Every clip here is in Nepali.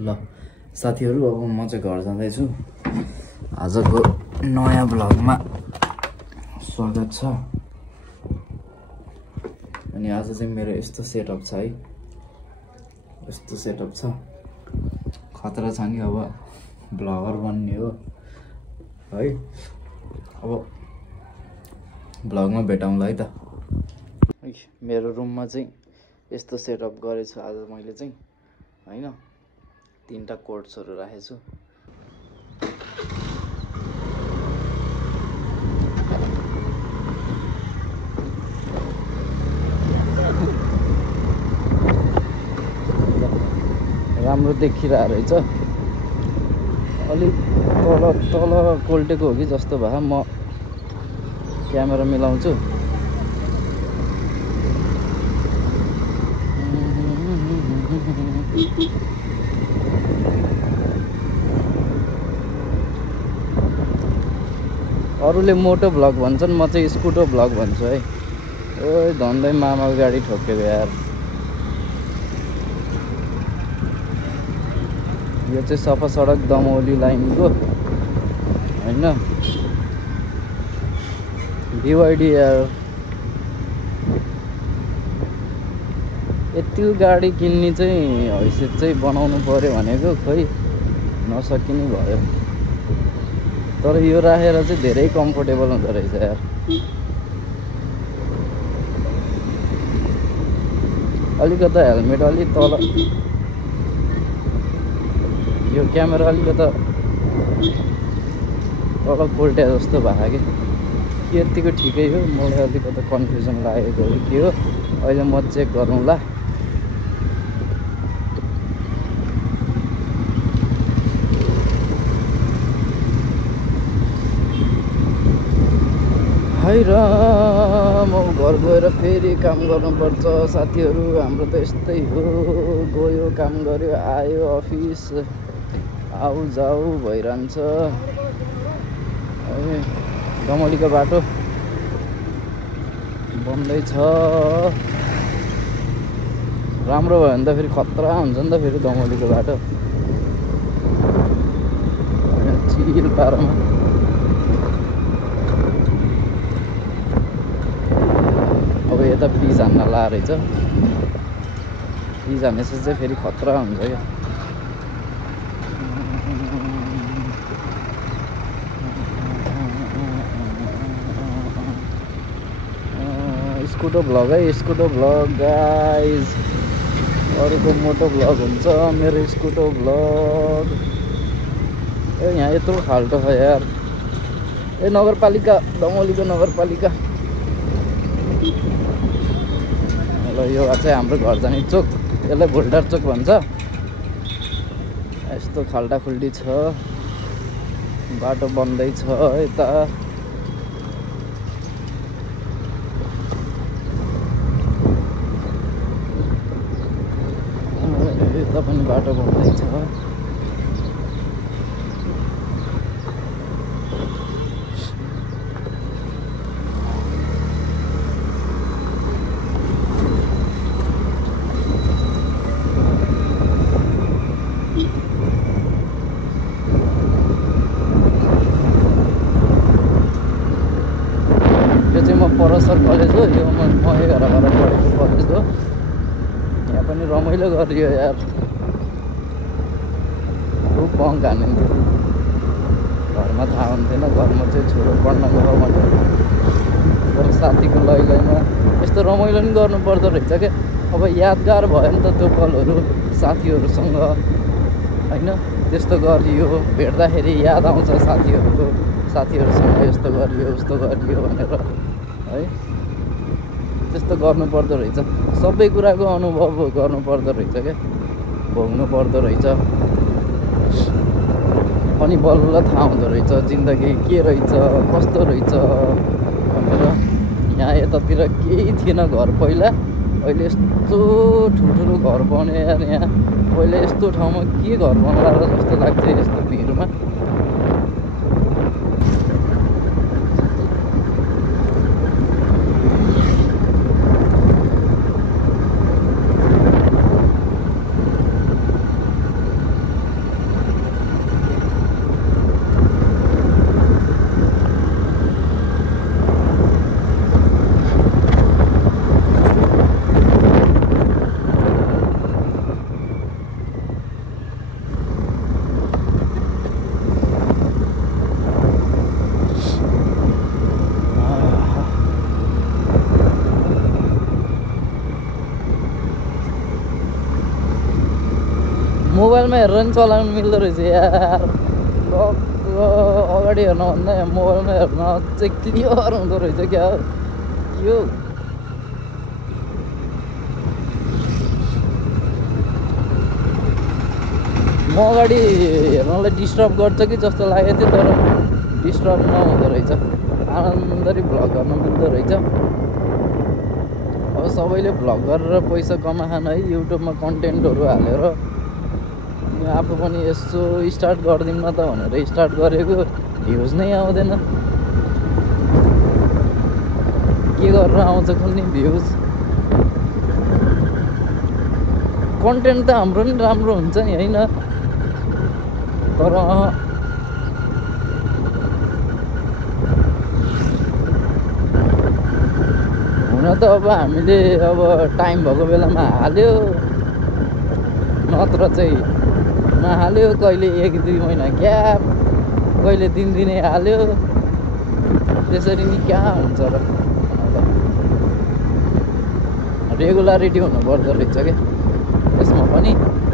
ल साथीहरु, अब म चाहिँ घर जाँदैछु। आजको नयाँ भ्लगमा स्वागत छ। अनि आज चाहिँ मेरो यस्तो सेटअप छ है, यस्तो सेटअप छ, खतरा छ नि। अब भ्लगर बन्ने हो है। अब भ्लगमा भेटौँला है त। मेरो रुममा चाहिँ यस्तो सेटअप गरेछु आज मैले चाहिँ हैन। 3टा कोट्सहरु राखेको छु। राम्रो देखिरहेको रहेछ। अलिक तल कोल्टेको हो कि जस्तो भए। म क्यामेरा मिलाउँछु। अरूले मोटो भ्लग भन्छन्, म चाहिँ स्कुटर भ्लग भन्छु है। ओइ धन्दै मामाको गाडी ठोक्यो यार। यो चाहिँ सफा सडक दमौली लाइनको हैन। BYD यार, यति गाडी किन्ने चाहिँ हैसियत चाहिँ बनाउनु पर्यो भनेको, खोइ नसकिने भयो। तर यो राखेर चाहिँ धेरै कम्फोर्टेबल हुँदो रहेछ यार। अलिकता हेलमेट अलि तल, यो क्यामेरा अलिकता तल कोल्टे जस्तो भयो कि यतिको ठिकै हो। मलाई अलिकता कन्फ्युजन लागेको हो के हो। अहिले म चेक गरौँला। है र म घर गएर फेरि काम गर्नुपर्छ साथीहरु। हाम्रो त यस्तै हो, गयो काम गर्यो आयो, अफिस आउ जाऊ भइरहन्छ। दमौलीको बाटो बन्दैछ। राम्रो भयो भने त फेरि खतरा हुन्छ नि त फेरि दमौलीको बाटो। चिल पारोमा अब यता पिज हान्न ला रहेछ। पिज हानेपछि चाहिँ फेरि खतरा हुन्छ क्या। स्कुटर भ्लग है, स्कुटर भ्लग गाइज। अरूको मोटो भ्लग हुन्छ, मेरो स्कुटर भ्लग। ए यहाँ यत्रो खाल्टो छ यार। ए नगरपालिका, दमौलीको नगरपालिका। ल यो चाहिँ हाम्रो घर जाने चोक, यसलाई भोल्डार चोक भन्छ। यस्तो खाल्टा खुल्टी छ, बाटो बन्दैछ यता। यता पनि बाटो बन्दैछ। परसर कलेज हो यो, म 11 पढेको कलेज हो। यहाँ पनि रमाइलो गरियो यार। खुब बङ्क हानिन्थ्यो। घरमा थाहा हुन्थेन, घरमा चाहिँ छोरो पढ्न गयो भने। तर साथीको लैमा यस्तो रमाइलो नि गर्नुपर्दो रहेछ क्या। अब यादगार भयो नि त त्यो पलहरू साथीहरूसँग हैन। त्यस्तो गरियो, भेट्दाखेरि याद आउँछ साथीहरूसँग यस्तो गरियो उस्तो गरियो भनेर है। त्यस्तो गर्नुपर्दो रहेछ। सबै कुराको अनुभव गर्नुपर्दो रहेछ क्या, भोग्नु पर्दो रहेछ। अनि बल्ल थाहा हुँदो रहेछ जिन्दगी के रहेछ, कस्तो रहेछ भनेर। यहाँ यतातिर केही थिएन घर पहिला, अहिले यस्तो ठुल्ठुलो घर बन्यो यार। यहाँ पहिला यस्तो ठाउँमा के घर बनला र जस्तो लाग्छ यस्तो भिरमा। मोबाइलमा हेरेर नि चलाउनु मिल्दो रहेछ यार। अगाडि हेर्नुभन्दा मोबाइलमा हेर्न अझै क्लियर हुँदो रहेछ क्या यो। म अगाडि हेर्नलाई डिस्टर्ब गर्छ कि जस्तो लागेको थियो, तर डिस्टर्ब नहुँदो रहेछ। आनन्दरी भ्लग गर्न मिल्दो रहेछ। अब सबैले भ्लग गरेर पैसा कमाखान है, युट्युबमा कन्टेन्टहरू हालेर। आफू पनि यसो स्टार्ट गरिदिउँ न त भनेर स्टार्ट गरेको, भ्युज नै आउँदैन। के गरेर आउँछ कुनै भ्युज? कन्टेन्ट त हाम्रो नि राम्रो हुन्छ नि होइन, तर हुन त अब हामीले अब टाइम भएको बेलामा हाल्यो, नत्र चाहिँ नहाल्यो। कहिले 1-2 महिना ग्याप, कहिले 3 दिनै हाल्यो। त्यसरी नि कहाँ हुन्छ र? रेगुलारिटी हुनुपर्दो रहेछ क्या त्यसमा पनि,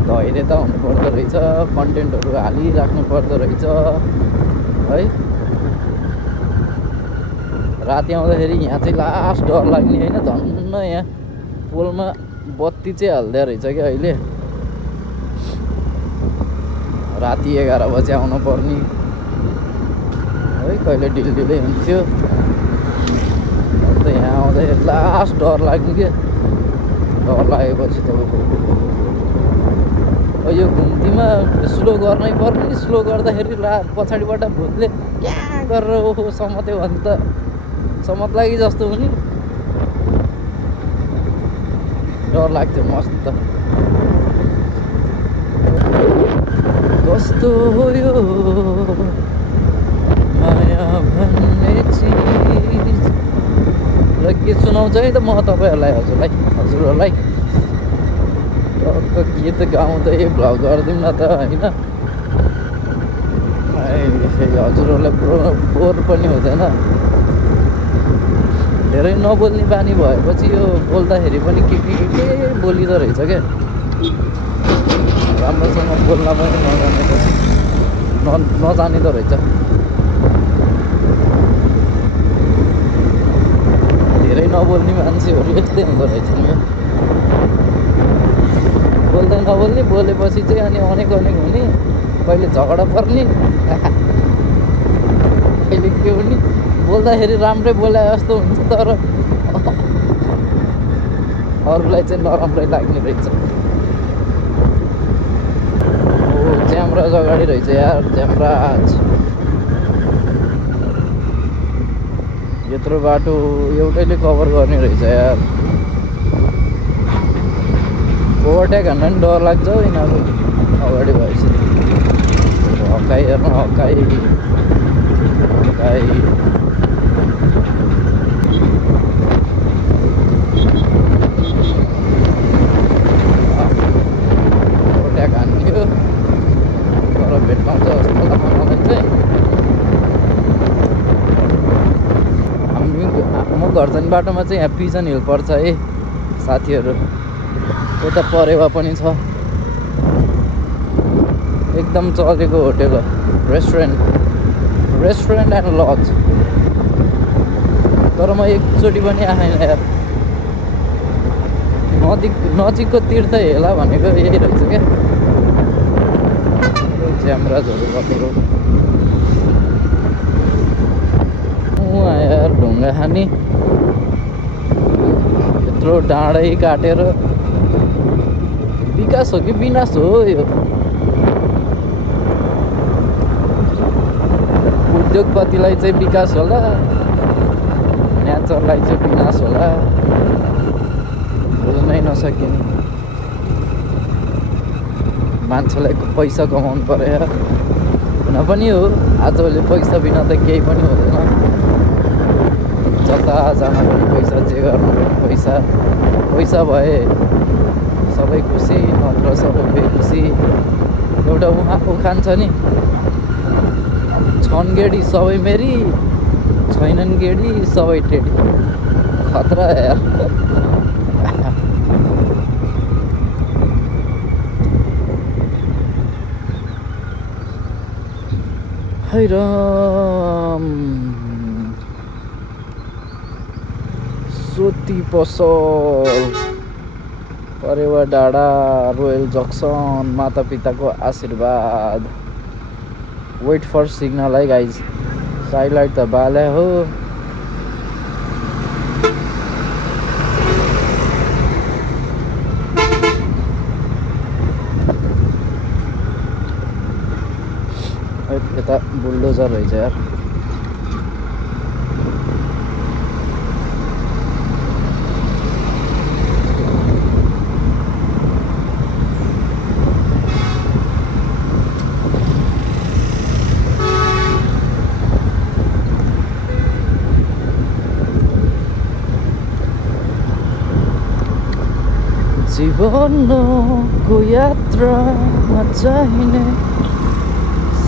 धैर्यता हुनुपर्दो रहेछ, कन्टेन्टहरू हालिराख्नु पर्दो रहेछ है। राति आउँदाखेरि यहाँ चाहिँ लास्ट डर लाग्ने होइन, धन्न यहाँ पोलमा बत्ती चाहिँ हाल्दै रहेछ क्या अहिले। राति 11 बजे आउनु पर्ने है, कहिले ढिलै हुन्थ्यो। अन्त यहाँ आउँदाखेरि लास्ट डर लाग्ने क्या। डर लागेपछि त यो घुम्तीमा स्लो गर्नै पर्ने। स्लो गर्दाखेरि पछाडिबाट भूतले क्या गरेर ओहो समात्यो भने त समत लागि जस्तो हुने। डर लाग्थ्यो मस्त। कस्तो हो यो माया भन्ने चिज। र गीत सुनाउँछ है त म तपाईँहरूलाई, हजुरहरूलाई गीत गाउँदै भ्लग गरिदिउँ न त होइन। हजुरहरूलाई बोर पनि हुँदैन। धेरै नबोल्ने बानी भएपछि यो बोल्दाखेरि पनि के बोलिँदो रहेछ क्या। राम्रोसँग बोल्न पनि नजानेपछि नजानिँदो रहेछ। धेरै नबोल्ने मान्छेहरू यस्तै हुँदो रहेछ नि। बोल्दै नबोल्ने, बोलेपछि चाहिँ अनि अनेक हुने, कहिले झगडा पर्ने, कहिले के हुने। बोल्दाखेरि राम्रै बोले जस्तो हुन्छ, तर अरूलाई चाहिँ नराम्रै लाग्ने रहेछ। ज्यामराज अगाडि रहेछ यार, ज्यामराज। यत्रो बाटो एउटैले कभर गर्ने रहेछ यार। ओभरटेक हान्न पनि डर लाग्छ हौ यिनीहरू अगाडि भएपछि। हकाइ हेर्नु, हकाइ ओभरटेक हान्थ्यो, तर भेट्टाउँछ जस्तो लाग्छ मलाई चाहिँ। म घर जाने बाटोमा चाहिँ यहाँ पिजन हिल पर्छ है साथीहरू। यता परेवा पनि छ, एकदम चलेको होटेल हो, रेस्टुरेन्ट एन्ड लज। तर म एकचोटि पनि आएन यार। नजिकको तीर्थ हेला भनेको यही रहेछ क्या, ज्यामराजहरू कतिको। यार ढुङ्गा खाने, यत्रो डाँडै काटेर। विकास हो कि विनाश हो यो? उद्योगपतिलाई चाहिँ विकास होला, नेचरलाई चाहिँ विनाश होला। बुझ्नै नसकिने। मान्छेलाई पैसा कमाउनु पर्यो हुन पनि हो। आजभोलि पैसा बिना त केही पनि हुँदैन। जता जान पनि पैसा, जे गर्नु पनि पैसा। पैसा भए सबै खुसी, नत्र सबै बेखुसी। एउटा उखान छ नि, छन् गेडी सबै मेरी, छैनन् गेडी सबै टेडी। खतरा यार। है राम सोती पसल परेवा डाँडा रोयल जंक्सन माता पिताको आशीर्वाद वेट फर सिग्नल है गाइज साइड लाइट त बाले हो यता बुलडोजर रहेछ यार जीवनको यात्रामा चाहिने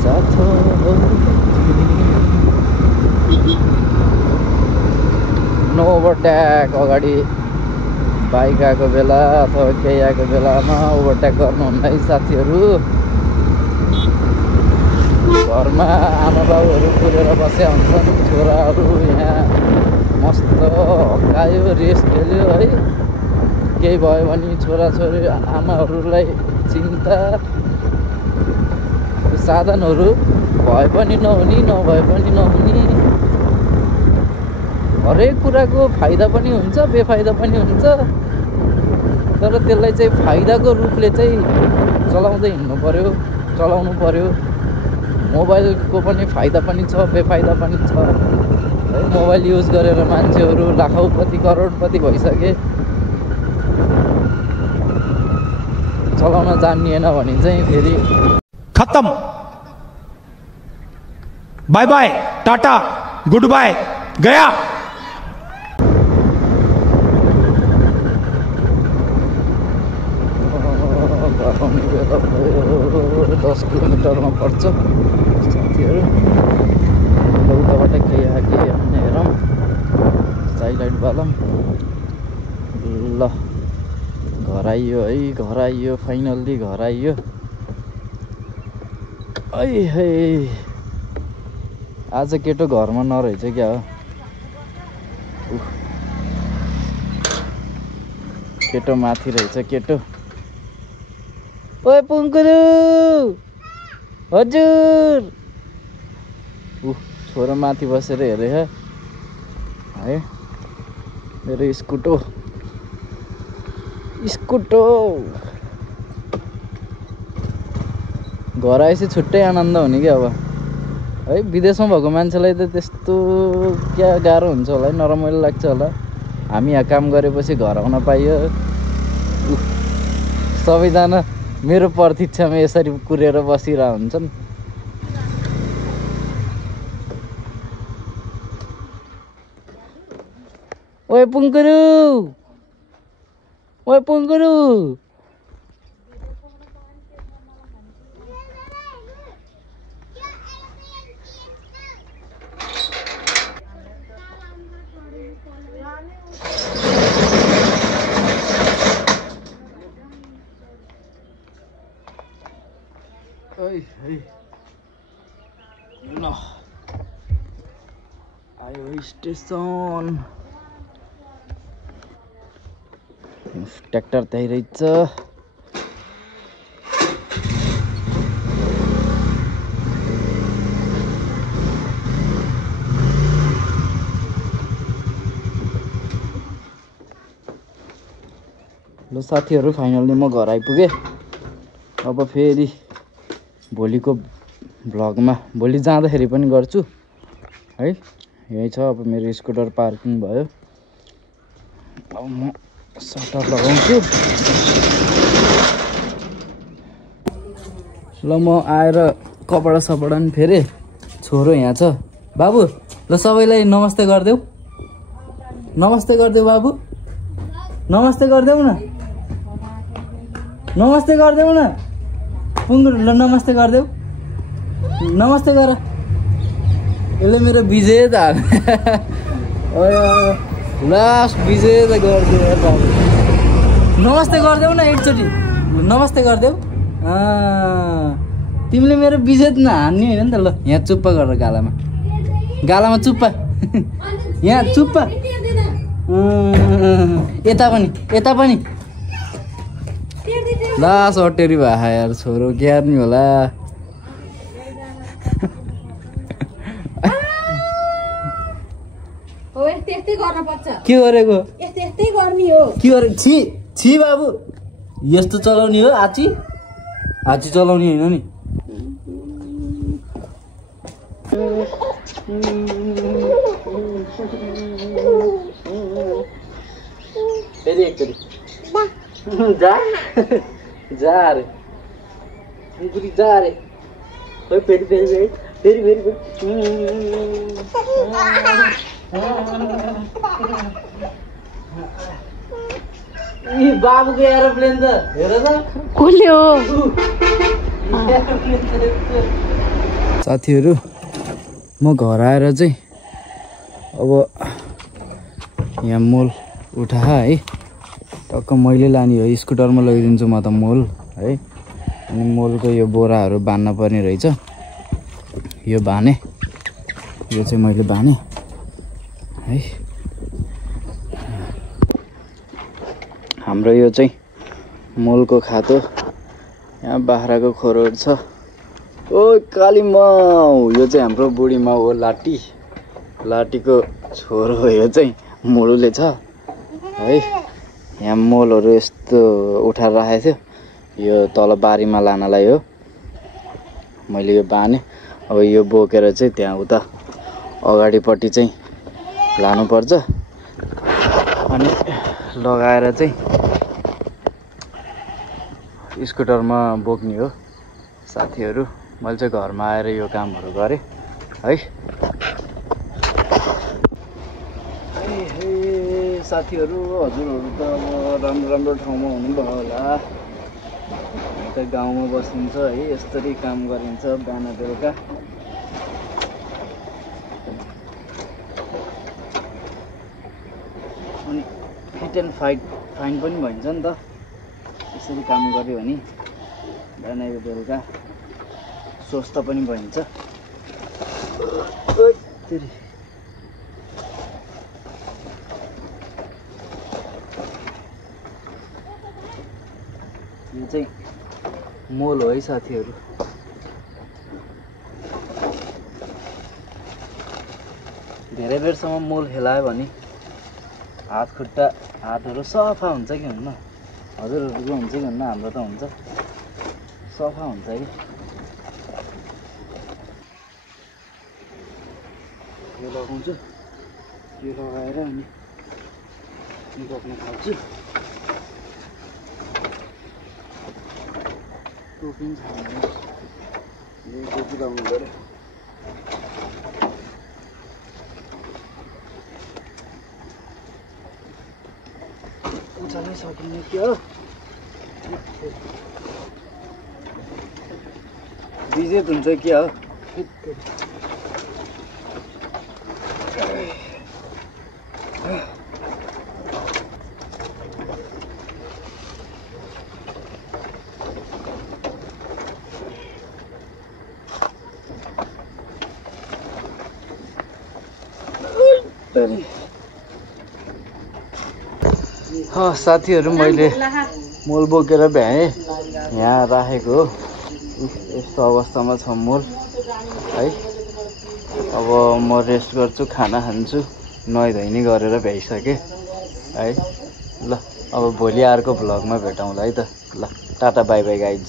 साथ नो ओभरट्याक अगाडि बाइक आएको बेला अथवा केही आएको बेलामा ओभरट्याक गर्नुहुन्न है साथीहरू घरमा आमा बाबुहरू पुगेर बसेका हुन्छन् छोराहरू यहाँ मस्त हक्कायो रेस खेल्यो है केही भयो भने छोराछोरी आमाहरूलाई चिन्ता साधनहरू भए पनि नहुने नभए पनि नहुने हरेक कुराको फाइदा पनि हुन्छ बेफाइदा पनि हुन्छ तर त्यसलाई चाहिँ फाइदाको रूपले चाहिँ चलाउँदै हिँड्नु पर्यो चलाउनु पर्यो मोबाइलको पनि फाइदा पनि छ बेफाइदा पनि छ है मोबाइल युज गरेर मान्छेहरू लाखौँपति करोडपति भइसके चलाउन जानिएन भने चाहिँ फेरि खत्म बाय बाय टाटा गुड बाय गया आउने बेला भयो 10 किलोमिटरमा पर्छ साथीहरू उताबाट केही आगे भने हेरौँ साइलाइट बालौँ ल घर आइयो है घर आइयो फाइनल्ली घर आइयो ऐ है आज केटो घरमा नरहेछ क्या हो केटो माथि रहेछ केटो ओए पुङ्कुरु हजुर छोरो माथि बसेर हेरे है मेरो स्कुटो घर आएपछि छुट्टै आनन्द हुने क्या अब है विदेशमा भएको मान्छेलाई त त्यस्तो क्या गाह्रो हुन्छ होला है नरमाइलो लाग्छ होला हामी यहाँ काम गरेपछि घर आउन पाइयो सबैजना मेरो प्रतीक्षामा यसरी कुरेर बसिरहेको हुन्छन् ओए पुङ्कुरु ओए पुङ्कुरु ल आयो स्टेसन ट्र्याक्टर त्यही रहेछ ल साथीहरू फाइनल्ली म घर आइपुगेँ अब फेरि भोलिको भ्लगमा भोलि जाँदाखेरि पनि गर्छु है यही छ अब मेरो स्कुटर पार्किङ भयो अब म सटर लगाउँछु ल म आएर कपडा सपडा पनि फेरेँ छोरो यहाँ छ बाबु ल सबैलाई नमस्ते गरिदेऊ नमस्ते गरिदेऊ बाबु नमस्ते गरिदेऊ न नमस्ते गरिदेऊ न पुङ्गुर ल नमस्ते गरिदेऊ नमस्ते गर यसले मेरो विजय त लास्ट विजय त गरिदेऊ नमस्ते गरिदेऊ न एकचोटि नमस्ते गरिदेऊ तिमीले मेरो बिजेत नहान्ने होइन नि त। ल यहाँ चुप्पा गरेर गालामा गालामा चुप्पा यहाँ चुप्पा यता पनि ला सटेरी भए यार छोरो ग्यार्नी होला। के गरेको के गरे छि बाबु यस्तो चलाउने हो आची चलाउने होइन नि। फेरि एकचोटि जा अरे कुकुरी जा अरे फेरि फेरि फेरि फेरि फेरि बाबुको एरोप्लेन त हेर त कसले हो। साथीहरू म घर आएर चाहिँ अब यहाँ मोल उठा है टक्क मैले लाने हो स्कुटरमा लगिदिन्छु म त मोल है। अनि मोलको यो बोराहरू बाँध्न पर्ने रहेछ। यो बाने यो चाहिँ मैले बाने है। हाम्रो यो चाहिँ मोलको खातो यहाँ बाख्राको खोरहरू छ। ओ काली माउ यो चाहिँ हाम्रो बुढी माउ हो लाटीको छोरो हो यो चाहिँ मुडुले छ है। यहाँ मोलहरू यस्तो उठाएर राखेको थियो यो तल बारीमा लानलाई हो। मैले यो बाने अब यो बोकेर चाहिँ त्यहाँ उता अगाडिपट्टि चाहिँ लानुपर्छ अनि लगाएर चाहिँ स्कुटरमा बोक्ने हो। साथीहरू मैले चाहिँ घरमा आएर यो कामहरू गरेँ है। साथीहरू हजुरहरू त अब राम्रो ठाउँमा हुनुभयो होला। त गाउँमा बसिन्छ है यस्तरी काम गरिन्छ बिहान बेलुका। अनि फिट एन्ड फाइन पनि भन्छ नि त यसरी काम गर्यो भने बिहान बेलुका स्वस्थ पनि भइन्छ। यो चाहिँ मोल हो है साथीहरू। धेरै बेरसम्म मोल खेलायो भने हातहरू सफा हुन्छ कि हुन्न? हजुरहरूको हुन्छ कि हुन्न? हाम्रो त हुन्छ सफा हुन्छ कि। यो लगाउँछु यो लगाएर अनि बोक्न थाल्छु। टोपी छ भने टोपी लगाउनु पऱ्यो। उचाल्नै सकिने के हो बिजेत हुन्छ के हो। साथीहरू मैले मोल बोकेर भ्याएँ यहाँ राखेको हो। यस्तो अवस्थामा छ मोल है। अब म रेस्ट गर्छु खाना खान्छु नुहाइधुवाइ गरेर भ्याइसकेँ है। ल अब भोलि अर्को भ्लगमा भेटौँला है त। ल टाटा बाई बाई गाइज।